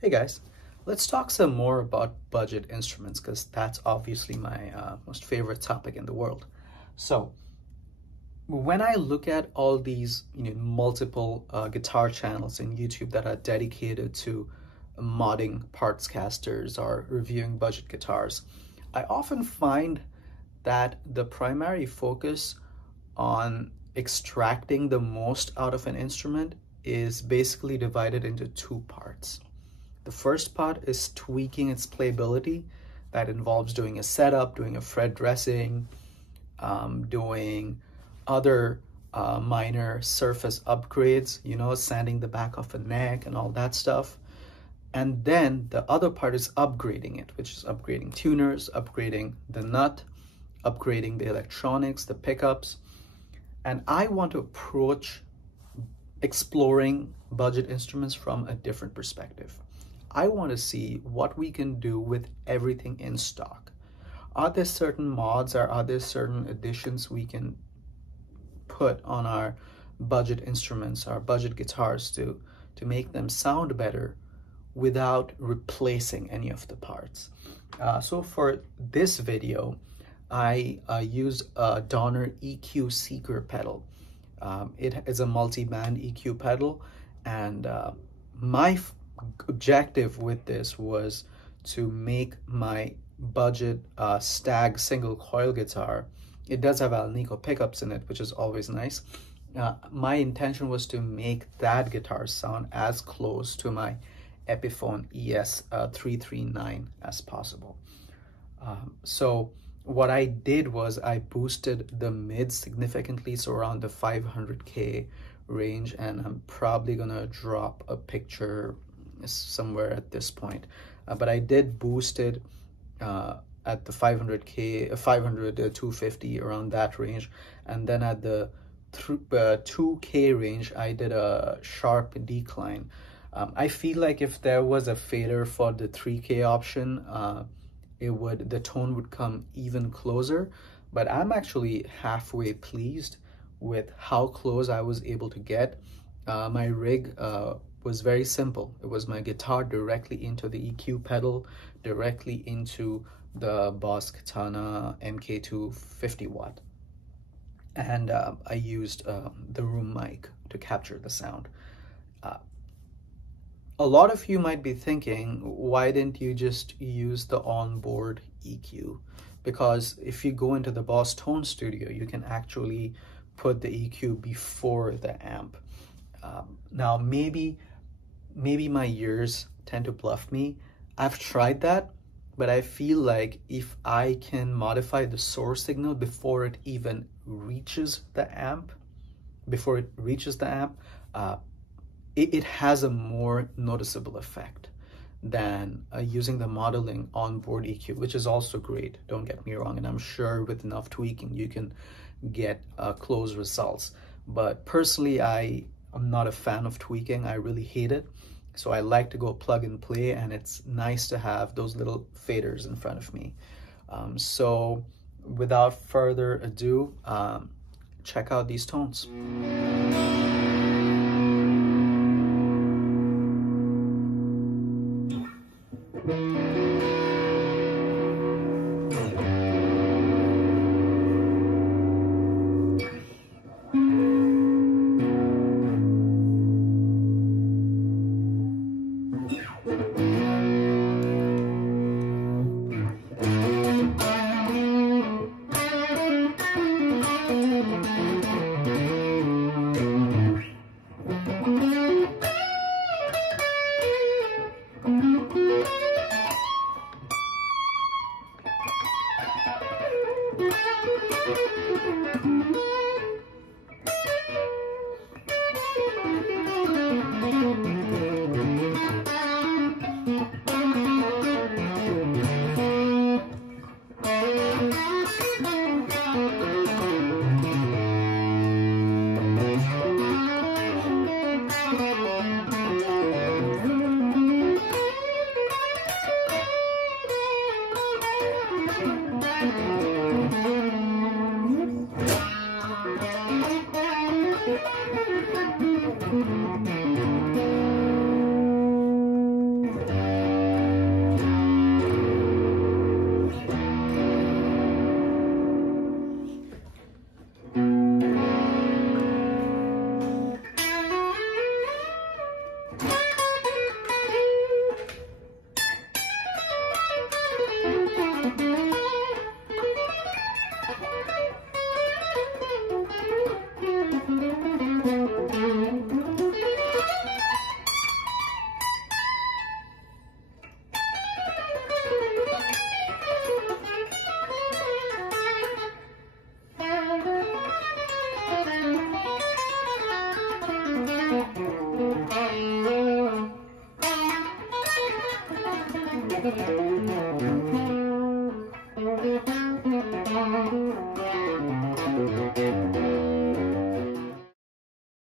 Hey guys, let's talk some more about budget instruments because that's obviously my most favorite topic in the world. So when I look at all these multiple guitar channels in YouTube that are dedicated to modding parts casters or reviewing budget guitars, I often find that the primary focus on extracting the most out of an instrument is basically divided into two parts. The first part is tweaking its playability. That involves doing a setup, doing a fret dressing, doing other minor surface upgrades, sanding the back of a neck and all that stuff. And then the other part is upgrading it, which is upgrading tuners, upgrading the nut, upgrading the electronics, the pickups. And I want to approach exploring budget instruments from a different perspective. I want to see what we can do with everything in stock. Are there certain mods or are there certain additions we can put on our budget instruments, our budget guitars to make them sound better without replacing any of the parts? So for this video, I used a Donner EQ Seeker pedal. It is a multi-band EQ pedal, and my objective with this was to make my budget Stag single coil guitar. It does have Alnico pickups in it, which is always nice. My intention was to make that guitar sound as close to my Epiphone ES339 as possible. So what I did was I boosted the mids significantly, so around the 500K range, and I'm probably gonna drop a picture somewhere at this point, but I did boost it at the 500K, 500 to 250, around that range. And then at the 2K range, I did a sharp decline. I feel like if there was a fader for the 3K option, the tone would come even closer, but I'm actually halfway pleased with how close I was able to get. My rig was very simple. It was my guitar directly into the EQ pedal, directly into the Boss Katana MK2 50 watt. And I used the room mic to capture the sound. A lot of you might be thinking, why didn't you just use the onboard EQ? Because if you go into the Boss Tone Studio, you can actually put the EQ before the amp. Now, maybe my ears tend to bluff me. I've tried that, but I feel like if I can modify the source signal before it even reaches the amp, it has a more noticeable effect than using the modeling onboard EQ, which is also great, don't get me wrong, and I'm sure with enough tweaking you can get close results. But personally, I'm not a fan of tweaking. I really hate it. So I like to go plug and play, and it's nice to have those little faders in front of me. So without further ado, check out these tones.